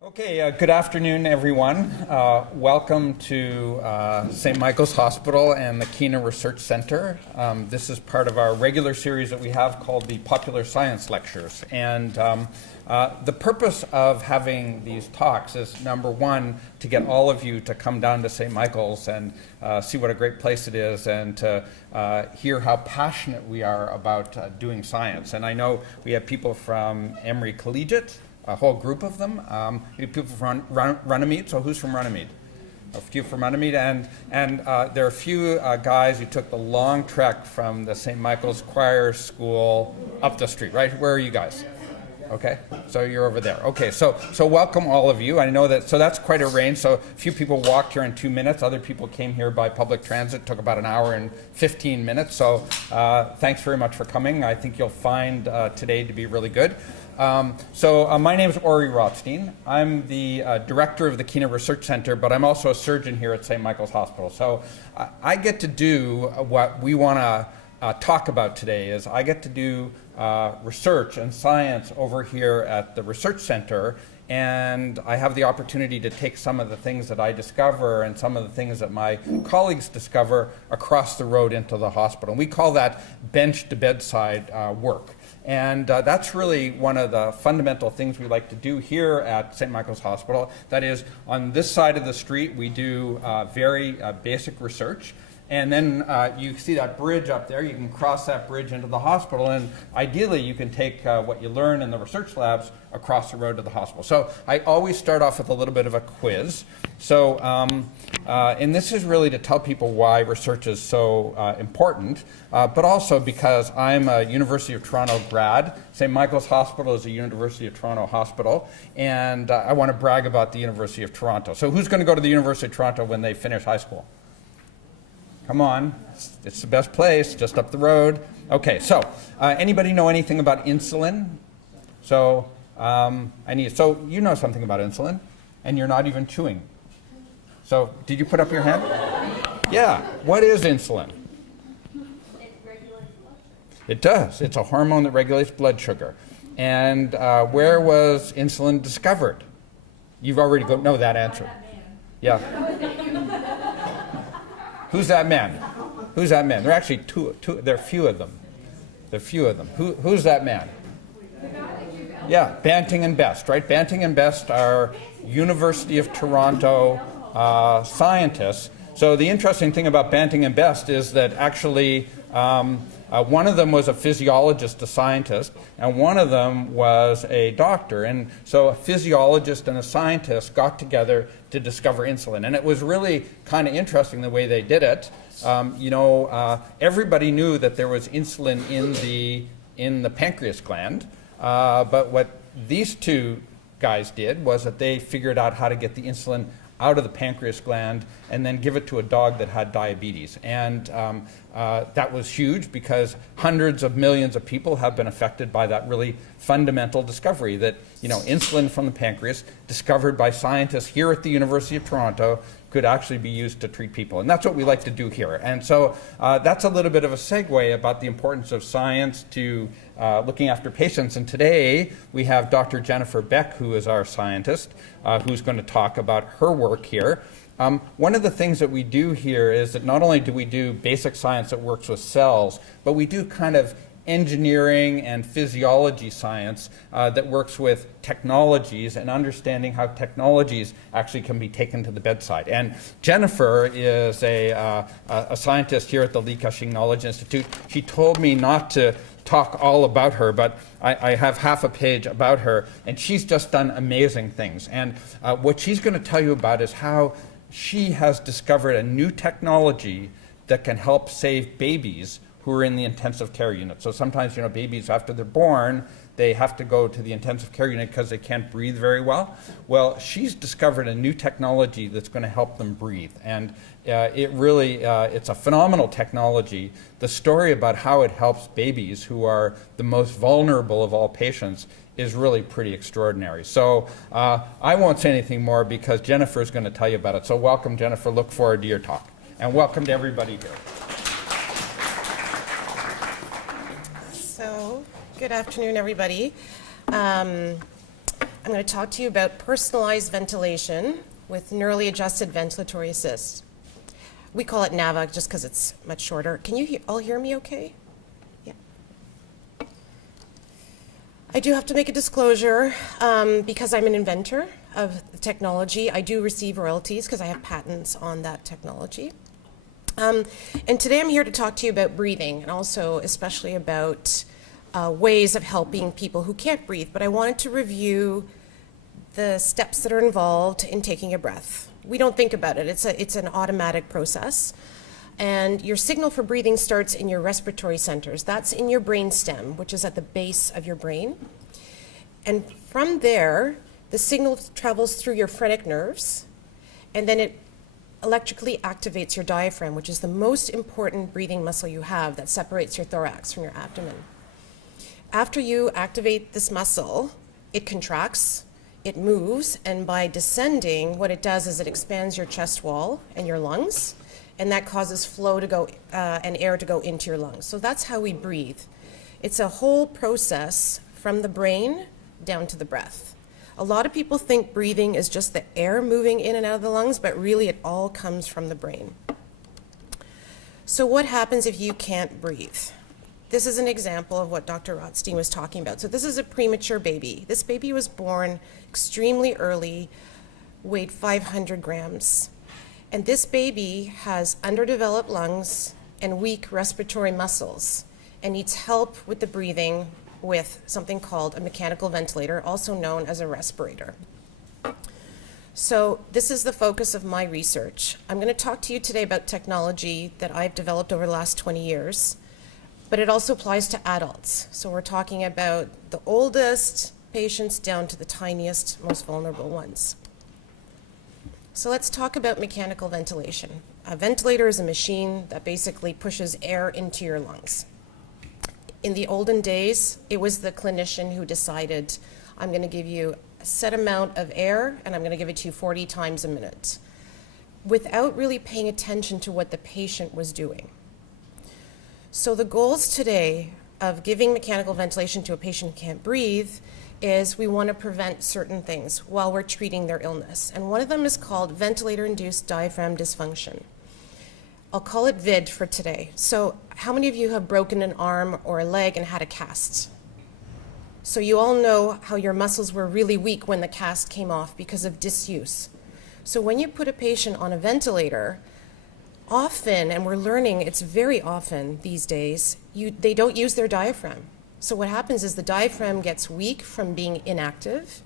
Okay, good afternoon, everyone. Welcome to St. Michael's Hospital and the Keenan Research Center. This is part of our regular series that we have called the Popular Science Lectures. And the purpose of having these talks is, number one, to get all of you to come down to St. Michael's and see what a great place it is and to hear how passionate we are about doing science. And I know we have people from Emory Collegiate, a whole group of them. We have people from Runnymede. So who's from Runnymede? A few from Runnymede, and there are a few guys who took the long trek from the St. Michael's Choir School up the street, right? Where are you guys? Okay, so you're over there. Okay, so welcome all of you. I know that, so that's quite a range. So a few people walked here in 2 minutes. Other people came here by public transit. Took about an hour and 15 minutes. So thanks very much for coming. I think you'll find today to be really good. My name is Ori Rotstein. I'm the director of the Keenan Research Center, but I'm also a surgeon here at St. Michael's Hospital. So I get to do what we want to talk about today is I get to do research and science over here at the Research Center, and I have the opportunity to take some of the things that I discover and some of the things that my colleagues discover across the road into the hospital. And we call that bench to bedside work. And that's really one of the fundamental things we like to do here at St. Michael's Hospital. That is, on this side of the street, we do very basic research. And then you see that bridge up there. You can cross that bridge into the hospital. And ideally, you can take what you learn in the research labs across the road to the hospital. So I always start off with a little bit of a quiz. So, and this is really to tell people why research is so important, but also because I'm a University of Toronto grad. St. Michael's Hospital is a University of Toronto hospital, and I want to brag about the University of Toronto. So who's going to go to the University of Toronto when they finish high school? Come on, it's the best place, just up the road. Okay, so anybody know anything about insulin? So so you know something about insulin, and you're not even chewing. So did you put up your hand? Yeah, what is insulin? It regulates blood sugar. It does. It's a hormone that regulates blood sugar. And where was insulin discovered? You've already know that answer. Yeah. Who's that man? Who's that man? There are actually two. There are few of them. There are few of them. Who's that man? Yeah, Banting and Best, right? Banting and Best are University of Toronto scientists. So the interesting thing about Banting and Best is that actually one of them was a physiologist, a scientist, and one of them was a doctor. And so a physiologist and a scientist got together to discover insulin. And it was really kind of interesting the way they did it. Everybody knew that there was insulin in the pancreas gland, but what these two guys did was that they figured out how to get the insulin out of the pancreas gland and then give it to a dog that had diabetes. And that was huge because hundreds of millions of people have been affected by that really fundamental discovery that, insulin from the pancreas, discovered by scientists here at the University of Toronto, could actually be used to treat people. And that's what we like to do here. And so that's a little bit of a segue about the importance of science to looking after patients. And today we have Dr. Jennifer Beck, who is our scientist, who's going to talk about her work here. One of the things that we do here is that not only do we do basic science that works with cells, but we do kind of engineering and physiology science that works with technologies and understanding how technologies actually can be taken to the bedside. And Jennifer is a scientist here at the Li Ka-shing Knowledge Institute. She told me not to talk all about her, but I have half a page about her, and she's just done amazing things. And what she's going to tell you about is how she has discovered a new technology that can help save babies who are in the intensive care unit. So sometimes, babies after they're born, they have to go to the intensive care unit because they can't breathe very well. Well, she's discovered a new technology that's going to help them breathe. And it's a phenomenal technology. The story about how it helps babies who are the most vulnerable of all patients is really pretty extraordinary. So I won't say anything more because Jennifer is going to tell you about it. So welcome, Jennifer. Look forward to your talk. And welcome to everybody here. So, good afternoon, everybody. I'm I'm going to talk to you about personalized ventilation with neurally adjusted ventilatory assist. We call it NAVA just because it's much shorter. Can you all hear me okay? Yeah. I do have to make a disclosure because I'm an inventor of the technology. I do receive royalties because I have patents on that technology. And today I'm here to talk to you about breathing and also especially about ways of helping people who can't breathe. But I wanted to review the steps that are involved in taking a breath. We don't think about it. It's an automatic process. And your signal for breathing starts in your respiratory centers. That's in your brain stem, which is at the base of your brain. And from there, the signal travels through your phrenic nerves, and then it electrically activates your diaphragm, which is the most important breathing muscle you have that separates your thorax from your abdomen. After you activate this muscle, it contracts, it moves, and by descending, what it does is it expands your chest wall and your lungs, and that causes flow to go and air to go into your lungs. So that's how we breathe. It's a whole process from the brain down to the breath. A lot of people think breathing is just the air moving in and out of the lungs, but really it all comes from the brain. So what happens if you can't breathe? This is an example of what Dr. Rotstein was talking about. So this is a premature baby. This baby was born extremely early, weighed 500 grams. And this baby has underdeveloped lungs and weak respiratory muscles and needs help with the breathing with something called a mechanical ventilator, also known as a respirator. So this is the focus of my research. I'm going to talk to you today about technology that I've developed over the last 20 years, but it also applies to adults. So we're talking about the oldest patients down to the tiniest, most vulnerable ones. So let's talk about mechanical ventilation. A ventilator is a machine that basically pushes air into your lungs. In the olden days, it was the clinician who decided, I'm going to give you a set amount of air and I'm going to give it to you 40 times a minute, without really paying attention to what the patient was doing. So the goals today of giving mechanical ventilation to a patient who can't breathe is we want to prevent certain things while we're treating their illness. And one of them is called ventilator-induced diaphragm dysfunction. I'll call it VID for today. So how many of you have broken an arm or a leg and had a cast? So you all know how your muscles were really weak when the cast came off because of disuse. So when you put a patient on a ventilator, often, and we're learning it's very often these days, they don't use their diaphragm. So what happens is the diaphragm gets weak from being inactive,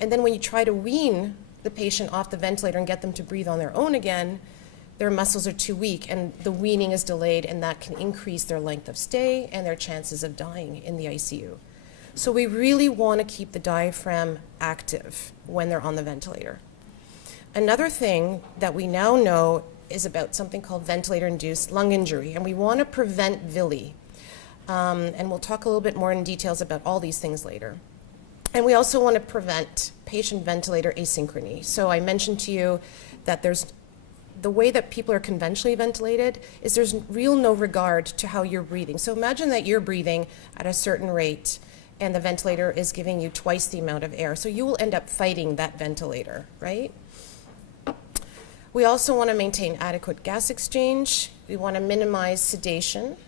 and then when you try to wean the patient off the ventilator and get them to breathe on their own again, their muscles are too weak and the weaning is delayed, and that can increase their length of stay and their chances of dying in the ICU. So we really want to keep the diaphragm active when they're on the ventilator. Another thing that we now know is about something called ventilator-induced lung injury, and we want to prevent VILI. And we'll talk a little bit more in details about all these things later. And we also want to prevent patient ventilator asynchrony. So I mentioned to you that the way that people are conventionally ventilated is there's no regard to how you're breathing. So imagine that you're breathing at a certain rate and the ventilator is giving you twice the amount of air. So you will end up fighting that ventilator, right? We also want to maintain adequate gas exchange. We want to minimize sedation.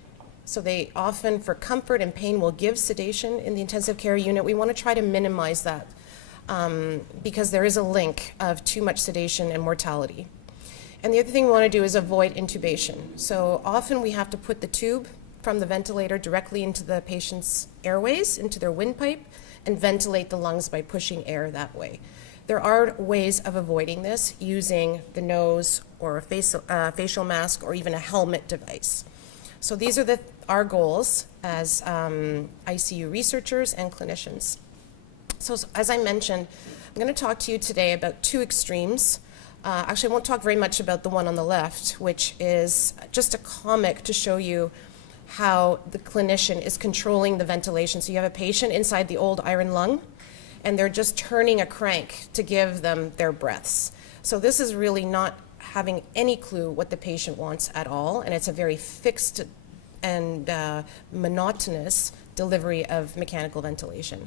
So they often, for comfort and pain, will give sedation in the intensive care unit. We want to try to minimize that because there is a link of too much sedation and mortality. And the other thing we want to do is avoid intubation. So often we have to put the tube from the ventilator directly into the patient's airways, into their windpipe, and ventilate the lungs by pushing air that way. There are ways of avoiding this using the nose or a facial mask or even a helmet device. So these are our goals as ICU researchers and clinicians. So as I mentioned, I'm going to talk to you today about two extremes. Actually, I won't talk very much about the one on the left, which is just a comic to show you how the clinician is controlling the ventilation. So you have a patient inside the old iron lung, and they're just turning a crank to give them their breaths. So this is really not having any clue what the patient wants at all, and it's a very fixed and monotonous delivery of mechanical ventilation.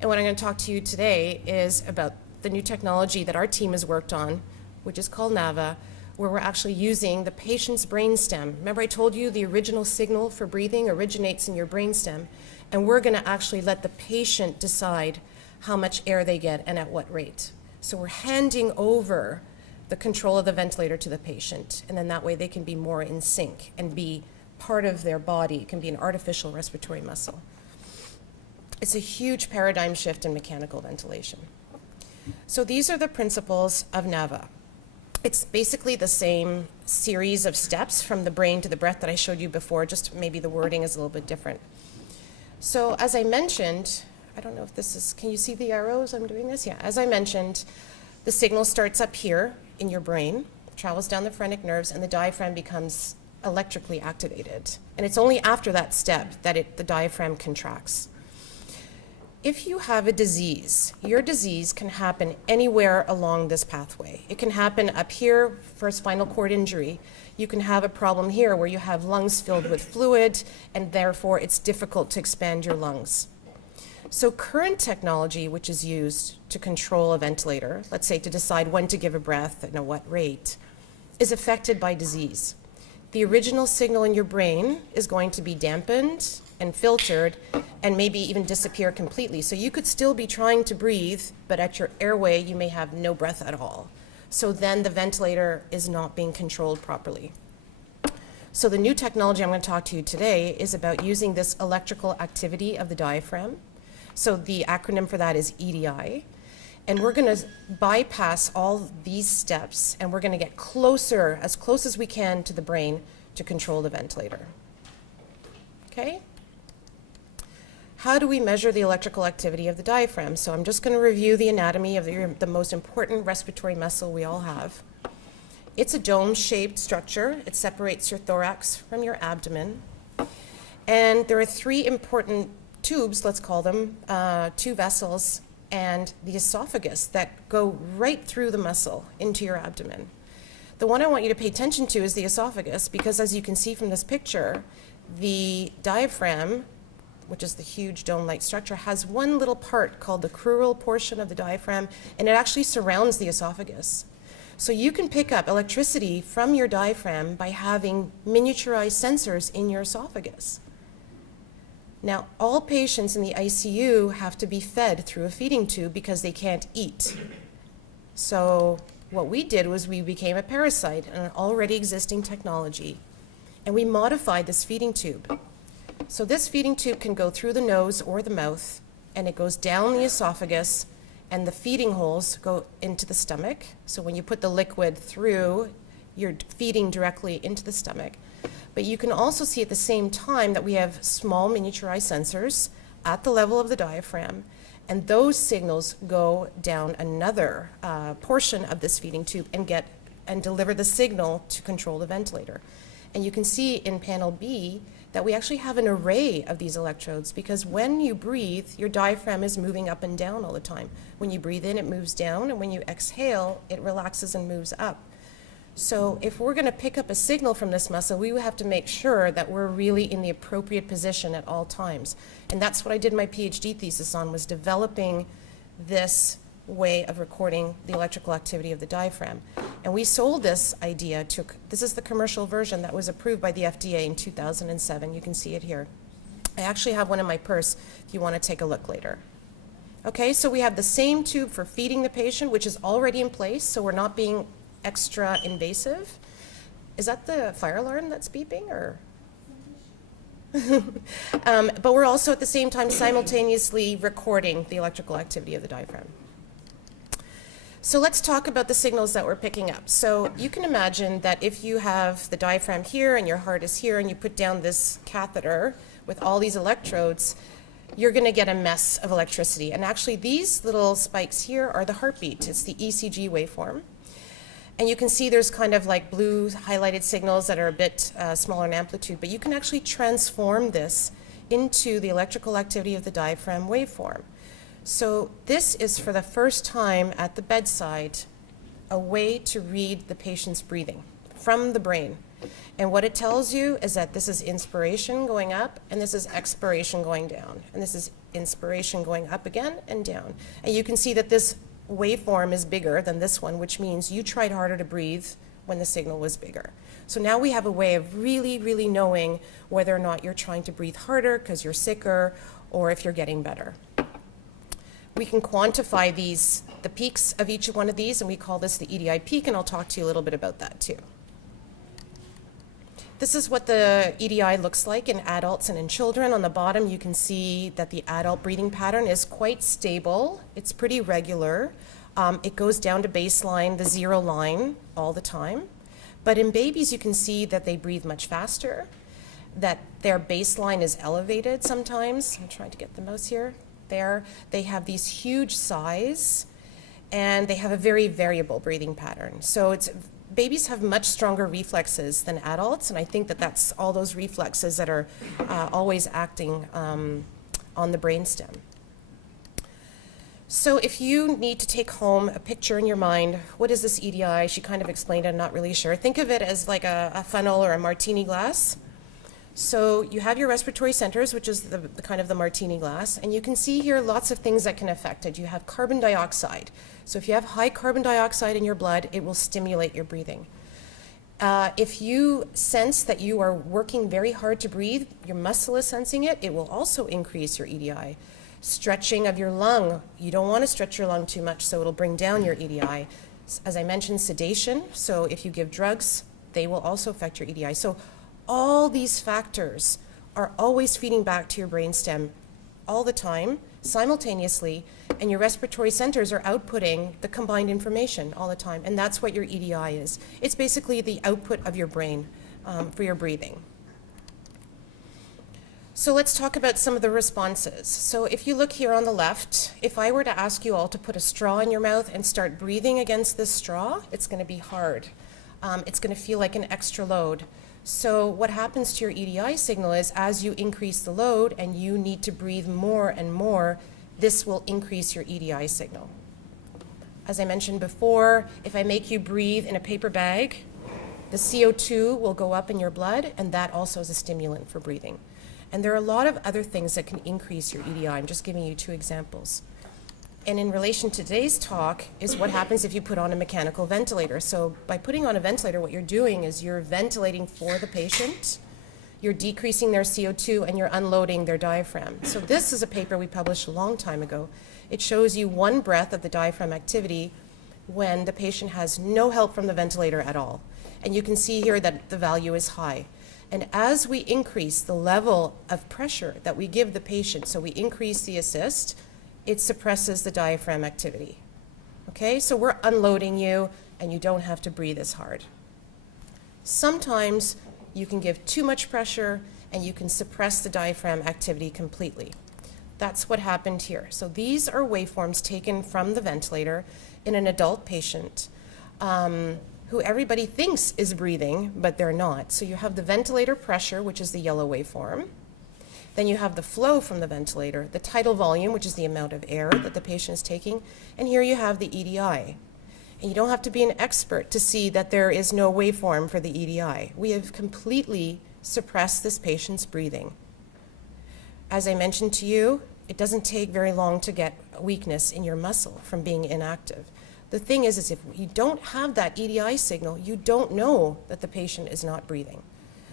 And what I'm going to talk to you today is about the new technology that our team has worked on, which is called NAVA, where we're actually using the patient's brainstem. Remember I told you the original signal for breathing originates in your brainstem, and we're going to actually let the patient decide how much air they get and at what rate. So we're handing over the control of the ventilator to the patient, and then that way they can be more in sync and be part of their body. It can be an artificial respiratory muscle. It's a huge paradigm shift in mechanical ventilation. So these are the principles of NAVA. It's basically the same series of steps from the brain to the breath that I showed you before, just maybe the wording is a little bit different. So as I mentioned, I don't know if this is, can you see the arrows I'm doing this? Yeah, as I mentioned, the signal starts up here in your brain, travels down the phrenic nerves, and the diaphragm becomes electrically activated. And it's only after that step that the diaphragm contracts. If you have a disease, your disease can happen anywhere along this pathway. It can happen up here for a spinal cord injury. You can have a problem here where you have lungs filled with fluid, and therefore it's difficult to expand your lungs. So current technology, which is used to control a ventilator, let's say to decide when to give a breath and at what rate, is affected by disease. The original signal in your brain is going to be dampened and filtered and maybe even disappear completely. So you could still be trying to breathe, but at your airway you may have no breath at all. So then the ventilator is not being controlled properly. So the new technology I'm going to talk to you today is about using this electrical activity of the diaphragm. So the acronym for that is EDI. And we're going to bypass all these steps, and we're going to get closer, as close as we can to the brain to control the ventilator. Okay? How do we measure the electrical activity of the diaphragm? So I'm just going to review the anatomy of the most important respiratory muscle we all have. It's a dome-shaped structure. It separates your thorax from your abdomen. And there are three important tubes, let's call them, two vessels, and the esophagus that go right through the muscle into your abdomen. The one I want you to pay attention to is the esophagus, because as you can see from this picture, the diaphragm, which is the huge dome-like structure, has one little part called the crural portion of the diaphragm, and it actually surrounds the esophagus. So you can pick up electricity from your diaphragm by having miniaturized sensors in your esophagus. Now, all patients in the ICU have to be fed through a feeding tube because they can't eat. So what we did was we became a parasite in an already existing technology, and we modified this feeding tube. So this feeding tube can go through the nose or the mouth, and it goes down the esophagus, and the feeding holes go into the stomach. So when you put the liquid through, you're feeding directly into the stomach. But you can also see at the same time that we have small miniaturized sensors at the level of the diaphragm, and those signals go down another portion of this feeding tube and deliver the signal to control the ventilator. And you can see in panel B that we actually have an array of these electrodes, because when you breathe, your diaphragm is moving up and down all the time. When you breathe in, it moves down, and when you exhale, it relaxes and moves up. So if we're going to pick up a signal from this muscle, we have to make sure that we're really in the appropriate position at all times. And that's what I did my PhD thesis on, was developing this way of recording the electrical activity of the diaphragm. And we sold this idea to, this is the commercial version that was approved by the FDA in 2007. You can see it here. I actually have one in my purse if you want to take a look later. Okay, so we have the same tube for feeding the patient, which is already in place, so we're not being extra invasive. Is that the fire alarm that's beeping, or? But we're also at the same time simultaneously recording the electrical activity of the diaphragm. So let's talk about the signals that we're picking up. So you can imagine that if you have the diaphragm here and your heart is here, and you put down this catheter with all these electrodes, you're going to get a mess of electricity. And actually these little spikes here are the heartbeat. It's the ECG waveform. And you can see there's kind of like blue highlighted signals that are a bit smaller in amplitude, but you can actually transform this into the electrical activity of the diaphragm waveform. So this is, for the first time at the bedside, a way to read the patient's breathing from the brain. And what it tells you is that this is inspiration going up, and this is expiration going down. And this is Inspiration going up again and down. And you can see that this waveform is bigger than this one, which means you tried harder to breathe when the signal was bigger. So now we have a way of really, really knowing whether or not you're trying to breathe harder because you're sicker or if you're getting better. We can quantify the peaks of each one of these, and we call this the EDI peak, and I'll talk to you a little bit about that too. This is what the EDI looks like in adults and in children. On the bottom, you can see that the adult breathing pattern is quite stable. It's pretty regular. It goes down to baseline, the 0 line, all the time. But in babies, you can see that they breathe much faster, that their baseline is elevated sometimes. I'm trying to get the mouse here. There, they have these huge sighs, and they have a very variable breathing pattern. So babies have much stronger reflexes than adults, and I think that that's all those reflexes that are always acting on the brainstem. So if you need to take home a picture in your mind, what is this EDI? She kind of explained it, I'm not really sure. Think of it as like a funnel or a martini glass. So you have your respiratory centers, which is the kind of the martini glass, and you can see here lots of things that can affect it. You have carbon dioxide. So if you have high carbon dioxide in your blood, it will stimulate your breathing. If you sense that you are working very hard to breathe, your muscle is sensing it, it will also increase your EDI. Stretching of your lung, you don't want to stretch your lung too much, so it'll bring down your EDI. As I mentioned, sedation, so if you give drugs, they will also affect your EDI. So all these factors are always feeding back to your brainstem all the time, simultaneously, and your respiratory centers are outputting the combined information all the time, and that's what your EDI is. It's basically the output of your brain for your breathing. So let's talk about some of the responses. So if you look here on the left, if I were to ask you all to put a straw in your mouth and start breathing against this straw, it's going to be hard. It's going to feel like an extra load. So what happens to your EDI signal is as you increase the load and you need to breathe more and more, this will increase your EDI signal. As I mentioned before, if I make you breathe in a paper bag, the CO2 will go up in your blood, and that also is a stimulant for breathing. And there are a lot of other things that can increase your EDI. I'm just giving you 2 examples. And in relation to today's talk is what happens if you put on a mechanical ventilator. So by putting on a ventilator, what you're doing is you're ventilating for the patient, you're decreasing their CO2, and you're unloading their diaphragm. So this is a paper we published a long time ago. It shows you 1 breath of the diaphragm activity when the patient has no help from the ventilator at all. And you can see here that the value is high. And as we increase the level of pressure that we give the patient, so we increase the assist, it suppresses the diaphragm activity. Okay, so we're unloading you, and you don't have to breathe as hard. Sometimes you can give too much pressure, and you can suppress the diaphragm activity completely. That's what happened here. So these are waveforms taken from the ventilator in an adult patient who everybody thinks is breathing, but they're not. So you have the ventilator pressure, which is the yellow waveform. Then you have the flow from the ventilator, the tidal volume, which is the amount of air that the patient is taking, and here you have the EDI. And you don't have to be an expert to see that there is no waveform for the EDI. We have completely suppressed this patient's breathing. As I mentioned to you, it doesn't take very long to get weakness in your muscle from being inactive. The thing is if you don't have that EDI signal, you don't know that the patient is not breathing.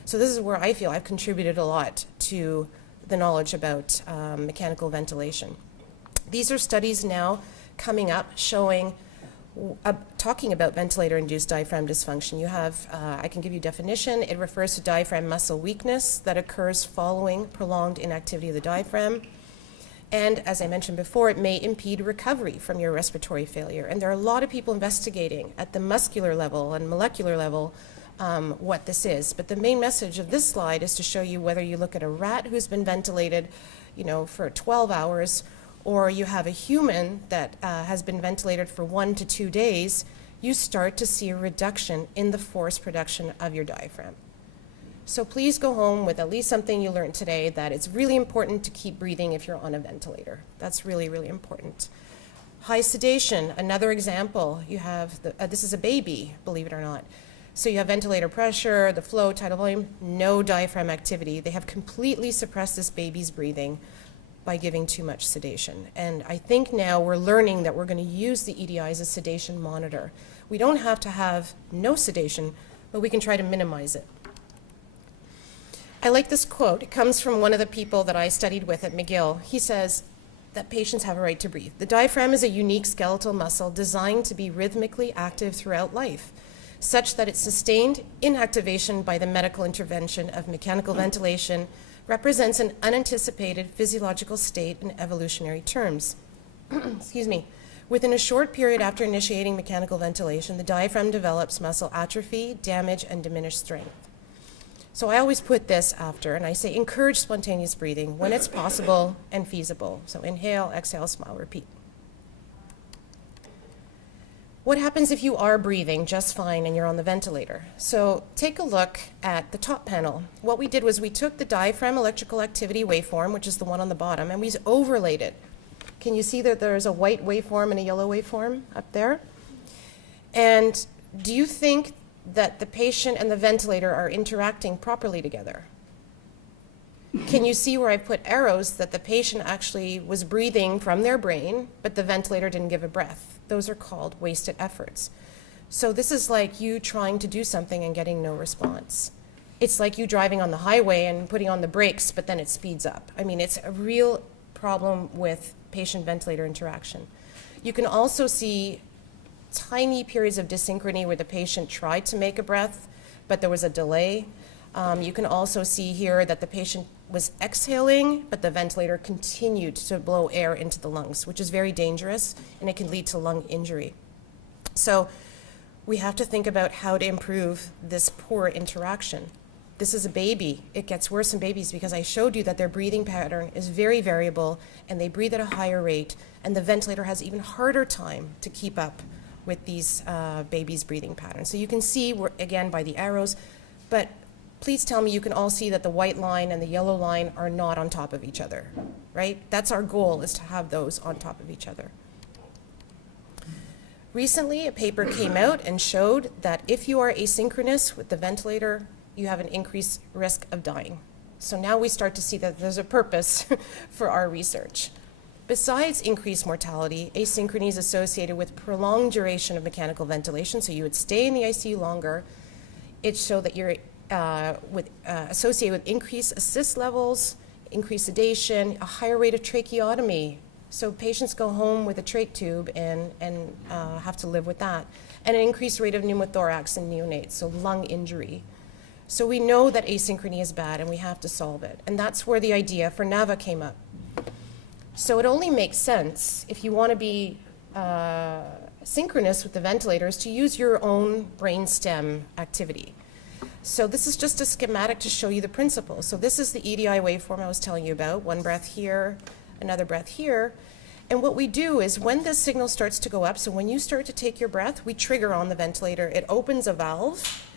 So this is where I feel I've contributed a lot to the knowledge about mechanical ventilation. These are studies now coming up showing, talking about ventilator-induced diaphragm dysfunction. You have, I can give you definition, it refers to diaphragm muscle weakness that occurs following prolonged inactivity of the diaphragm. And as I mentioned before, it may impede recovery from your respiratory failure. And there are a lot of people investigating at the muscular level and molecular level what this is. But the main message of this slide is to show you whether you look at a rat who's been ventilated, for 12 hours, or you have a human that has been ventilated for 1 to 2 days, you start to see a reduction in the force production of your diaphragm. So please go home with at least something you learned today, that it's really important to keep breathing if you're on a ventilator. That's really, really important. High sedation, another example. You have, this is a baby, believe it or not. So you have ventilator pressure, the flow, tidal volume, no diaphragm activity. They have completely suppressed this baby's breathing. by giving too much sedation. And I think now we're learning that we're going to use the EDI as a sedation monitor. We don't have to have no sedation, but we can try to minimize it. I like this quote. It comes from one of the people that I studied with at McGill. He says that patients have a right to breathe. The diaphragm is a unique skeletal muscle designed to be rhythmically active throughout life, such that its sustained inactivation by the medical intervention of mechanical ventilation represents an unanticipated physiological state in evolutionary terms. Excuse me. Within a short period after initiating mechanical ventilation, the diaphragm develops muscle atrophy, damage, and diminished strength. So I always put this after, and I say encourage spontaneous breathing when it's possible and feasible. So inhale, exhale, smile, repeat. What happens if you are breathing just fine and you're on the ventilator? So take a look at the top panel. What we did was we took the diaphragm electrical activity waveform, which is the one on the bottom, and we overlaid it. Can you see that there's a white waveform and a yellow waveform up there? And do you think that the patient and the ventilator are interacting properly together? Can you see where I put arrows that the patient actually was breathing from their brain, but the ventilator didn't give a breath? Those are called wasted efforts. So this is like you trying to do something and getting no response. It's like you driving on the highway and putting on the brakes, but then it speeds up. I mean, it's a real problem with patient-ventilator interaction. You can also see tiny periods of dysynchrony where the patient tried to make a breath, but there was a delay. You can also see here that the patient was exhaling, but the ventilator continued to blow air into the lungs, which is very dangerous, and it can lead to lung injury. So we have to think about how to improve this poor interaction. This is a baby. It gets worse in babies because I showed you that their breathing pattern is very variable, and they breathe at a higher rate, and the ventilator has even harder time to keep up with these babies' breathing patterns. So you can see, again, by the arrows, but please tell me you can all see that the white line and the yellow line are not on top of each other, right? That's our goal, is to have those on top of each other. Recently, a paper came out and showed that if you are asynchronous with the ventilator, you have an increased risk of dying. So now we start to see that there's a purpose for our research. Besides increased mortality, asynchrony is associated with prolonged duration of mechanical ventilation, so you would stay in the ICU longer. It showed that you're associated with increased assist levels, increased sedation, a higher rate of tracheotomy. So patients go home with a trach tube and have to live with that. And an increased rate of pneumothorax in neonates, so lung injury. So we know that asynchrony is bad and we have to solve it. And that's where the idea for NAVA came up. So it only makes sense if you want to be synchronous with the ventilators to use your own brainstem activity. So this is just a schematic to show you the principle. So this is the EDI waveform I was telling you about, one breath here, another breath here. And what we do is when this signal starts to go up, so when you start to take your breath, we trigger on the ventilator. It opens a valve,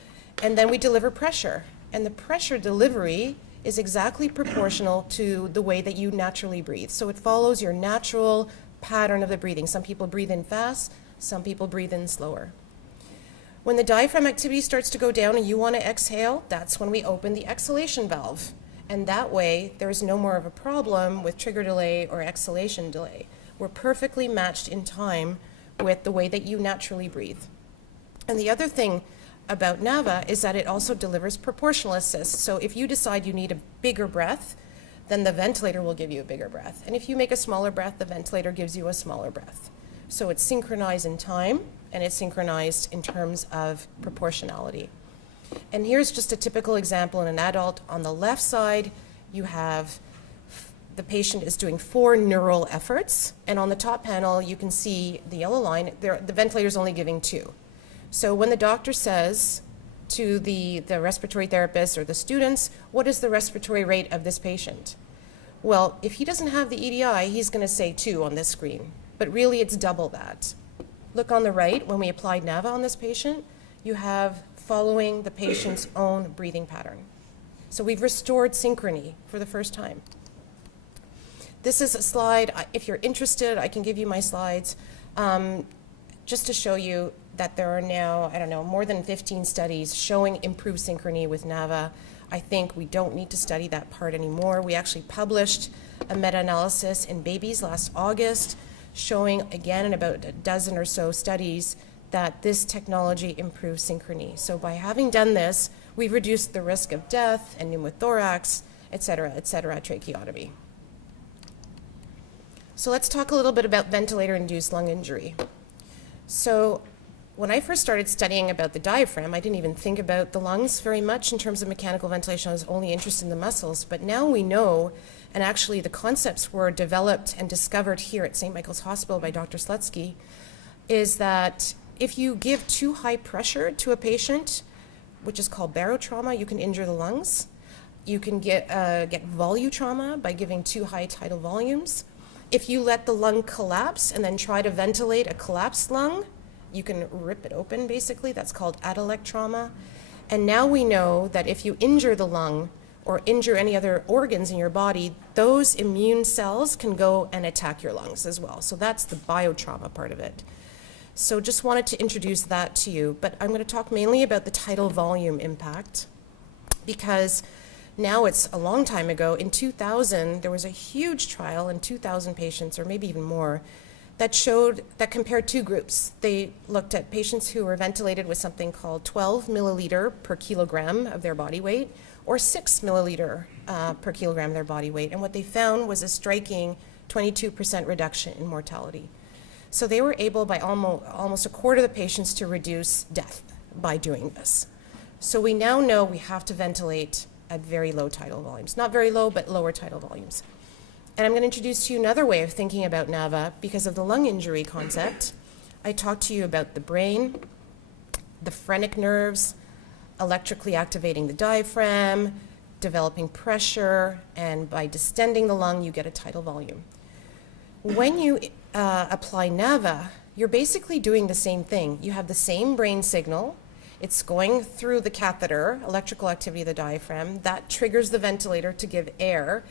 and then we deliver pressure. And the pressure delivery is exactly proportional to the way that you naturally breathe. So it follows your natural pattern of the breathing. Some people breathe in fast, some people breathe in slower. When the diaphragm activity starts to go down and you want to exhale, that's when we open the exhalation valve. And that way, there's no more of a problem with trigger delay or exhalation delay. We're perfectly matched in time with the way that you naturally breathe. And the other thing about NAVA is that it also delivers proportional assist. So if you decide you need a bigger breath, then the ventilator will give you a bigger breath. And if you make a smaller breath, the ventilator gives you a smaller breath. So it's synchronized in time, and it's synchronized in terms of proportionality. And here's just a typical example in an adult. On the left side, you have the patient is doing 4 neural efforts, and on the top panel, you can see the yellow line, the ventilator's only giving 2. So when the doctor says to the respiratory therapist or the students, what is the respiratory rate of this patient? Well, if he doesn't have the EDI, he's going to say 2 on this screen, but really it's double that. Look on the right, when we applied NAVA on this patient, you have following the patient's own breathing pattern. So we've restored synchrony for the first time. This is a slide. If you're interested, I can give you my slides, just to show you that there are now, I don't know, more than 15 studies showing improved synchrony with NAVA. I think we don't need to study that part anymore. We actually published a meta-analysis in babies last August showing, again, in about a dozen or so studies, that this technology improves synchrony. So by having done this, we've reduced the risk of death and pneumothorax, et cetera, tracheotomy. So let's talk a little bit about ventilator-induced lung injury. So when I first started studying about the diaphragm, I didn't even think about the lungs very much in terms of mechanical ventilation. I was only interested in the muscles. But now we know, and actually the concepts were developed and discovered here at St. Michael's Hospital by Dr. Slutsky, is that if you give too high pressure to a patient, which is called barotrauma, you can injure the lungs. You can get volutrauma by giving too high tidal volumes. If you let the lung collapse and then try to ventilate a collapsed lung, you can rip it open, basically. That's called atellect trauma. And now we know that if you injure the lung or injure any other organs in your body, those immune cells can go and attack your lungs as well. So that's the biotrauma part of it. So just wanted to introduce that to you. But I'm going to talk mainly about the tidal volume impact, because now it's a long time ago. In 2000, there was a huge trial in 2,000 patients, or maybe even more, that compared two groups. They looked at patients who were ventilated with something called 12 milliliter per kilogram of their body weight, or 6 milliliter per kilogram of their body weight. And what they found was a striking 22% reduction in mortality. So they were able, by almost a quarter of the patients, to reduce death by doing this. So we now know we have to ventilate at very low tidal volumes. Not very low, but lower tidal volumes. And I'm going to introduce to you another way of thinking about NAVA because of the lung injury concept. I talked to you about the brain, the phrenic nerves, electrically activating the diaphragm, developing pressure, and by distending the lung, you get a tidal volume. When you apply NAVA, you're basically doing the same thing. You have the same brain signal. It's going through the catheter, electrical activity of the diaphragm. That triggers the ventilator to give air.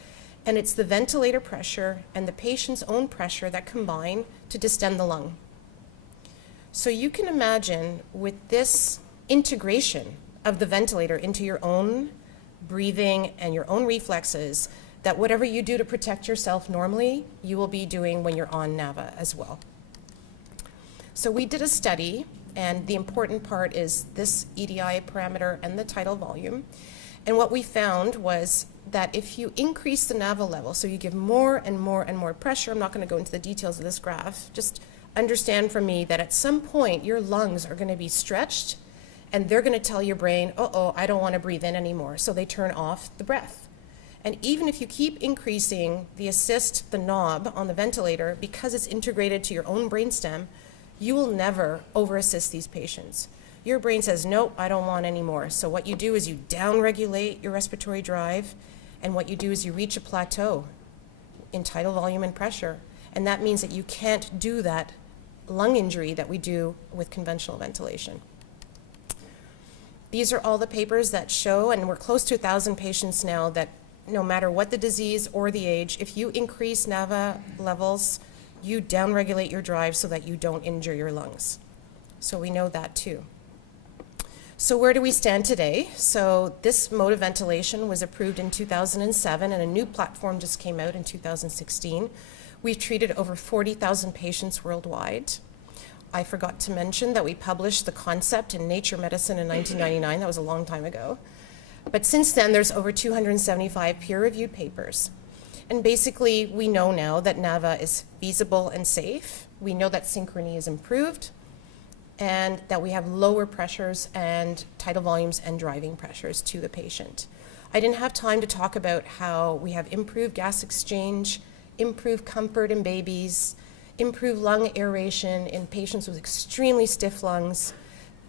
And it's the ventilator pressure and the patient's own pressure that combine to distend the lung. So you can imagine with this integration of the ventilator into your own breathing and your own reflexes, that whatever you do to protect yourself normally, you will be doing when you're on NAVA as well. So we did a study, and the important part is this EDI parameter and the tidal volume. And what we found was that if you increase the NAVA level, so you give more and more and more pressure, I'm not going to go into the details of this graph, just understand from me that at some point your lungs are going to be stretched and they're going to tell your brain, uh-oh, I don't want to breathe in anymore. So they turn off the breath. And even if you keep increasing the assist, the knob on the ventilator, because it's integrated to your own brainstem, you will never over-assist these patients. Your brain says, nope, I don't want any more. So what you do is you down-regulate your respiratory drive, and what you do is you reach a plateau in tidal volume and pressure. And that means that you can't do that lung injury that we do with conventional ventilation. These are all the papers that show, and we're close to 1,000 patients now, that no matter what the disease or the age, if you increase NAVA levels, you downregulate your drive so that you don't injure your lungs. So we know that too. So where do we stand today? So this mode of ventilation was approved in 2007, and a new platform just came out in 2016. We've treated over 40,000 patients worldwide. I forgot to mention that we published the concept in Nature Medicine in 1999. That was a long time ago. But since then, there's over 275 peer-reviewed papers. And basically, we know now that NAVA is feasible and safe. We know that synchrony is improved, and that we have lower pressures and tidal volumes and driving pressures to the patient. I didn't have time to talk about how we have improved gas exchange, improved comfort in babies, improved lung aeration in patients with extremely stiff lungs.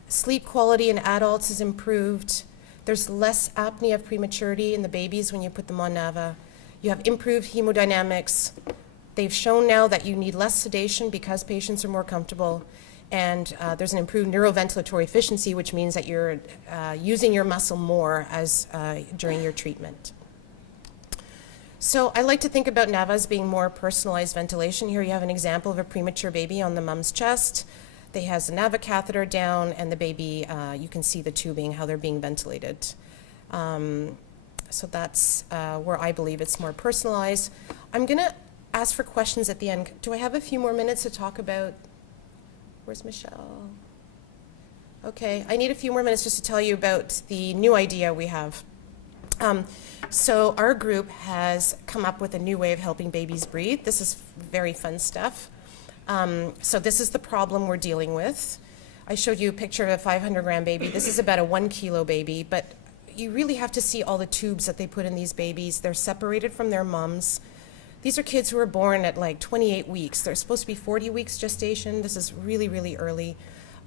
Sleep quality in adults is improved. There's less apnea of prematurity in the babies when you put them on NAVA. You have improved hemodynamics. They've shown now that you need less sedation because patients are more comfortable. And there's an improved neuroventilatory efficiency, which means that you're using your muscle more during your treatment. So I like to think about NAVA as being more personalized ventilation. Here you have an example of a premature baby on the mom's chest. They has a NAVA catheter down, and the baby, you can see the tubing, how they're being ventilated. So that's where I believe it's more personalized. I'm going to ask for questions at the end. Do I have a few more minutes to talk about, where's Michelle? Okay, I need a few more minutes just to tell you about the new idea we have. So our group has come up with a new way of helping babies breathe. This is very fun stuff. So this is the problem we're dealing with. I showed you a picture of a 500-gram baby. This is about a 1-kilo baby, but you really have to see all the tubes that they put in these babies. They're separated from their mums. These are kids who are born at like 28 weeks. They're supposed to be 40 weeks gestation. This is really, really early.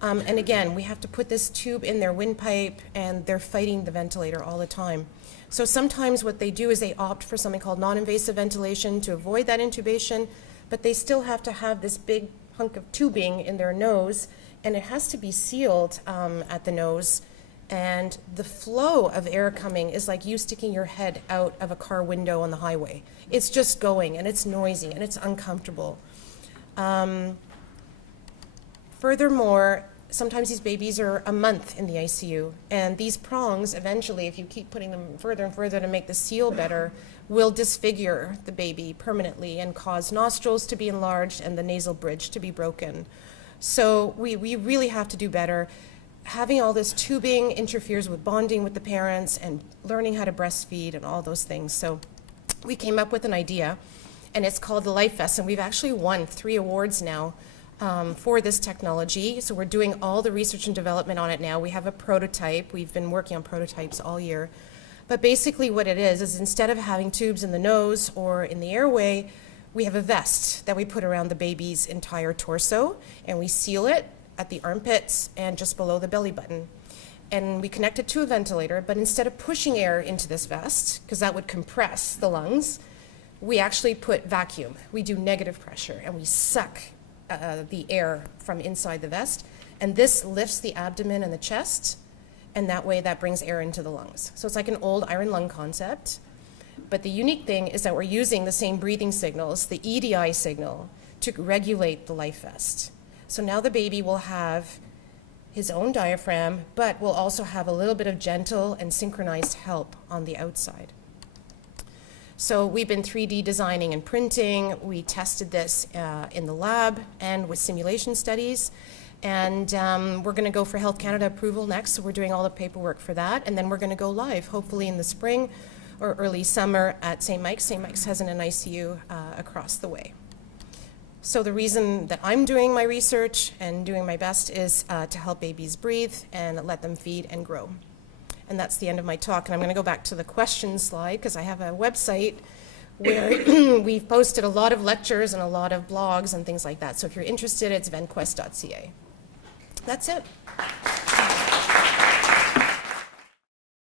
And again, we have to put this tube in their windpipe, and they're fighting the ventilator all the time. So sometimes what they do is they opt for something called non-invasive ventilation to avoid that intubation, but they still have to have this big hunk of tubing in their nose, and it has to be sealed at the nose. And the flow of air coming is like you sticking your head out of a car window on the highway. It's just going, and it's noisy, and it's uncomfortable. Furthermore, sometimes these babies are a month in the ICU, and these prongs, eventually, if you keep putting them further and further to make the seal better, will disfigure the baby permanently and cause nostrils to be enlarged and the nasal bridge to be broken. So we really have to do better. Having all this tubing interferes with bonding with the parents and learning how to breastfeed and all those things. So we came up with an idea, and it's called the Life Vest, and we've actually won 3 awards now for this technology. So we're doing all the research and development on it now. We have a prototype. We've been working on prototypes all year. But basically what it is instead of having tubes in the nose or in the airway, we have a vest that we put around the baby's entire torso, and we seal it at the armpits and just below the belly button. And we connect it to a ventilator, but instead of pushing air into this vest, because that would compress the lungs, we actually put vacuum. We do negative pressure, and we suck the air from inside the vest, and this lifts the abdomen and the chest, and that way that brings air into the lungs. So it's like an old iron lung concept, but the unique thing is that we're using the same breathing signals, the EDI signal, to regulate the life vest. So now the baby will have his own diaphragm, but will also have a little bit of gentle and synchronized help on the outside. So we've been 3D designing and printing. We tested this in the lab and with simulation studies. And we're going to go for Health Canada approval next, so we're doing all the paperwork for that. And then we're going to go live, hopefully in the spring or early summer at St. Mike's. St. Mike's has an ICU across the way. So the reason that I'm doing my research and doing my best is to help babies breathe and let them feed and grow. And that's the end of my talk. And I'm going to go back to the questions slide because I have a website where we've posted a lot of lectures and a lot of blogs and things like that. So if you're interested, it's venquest.ca. That's it.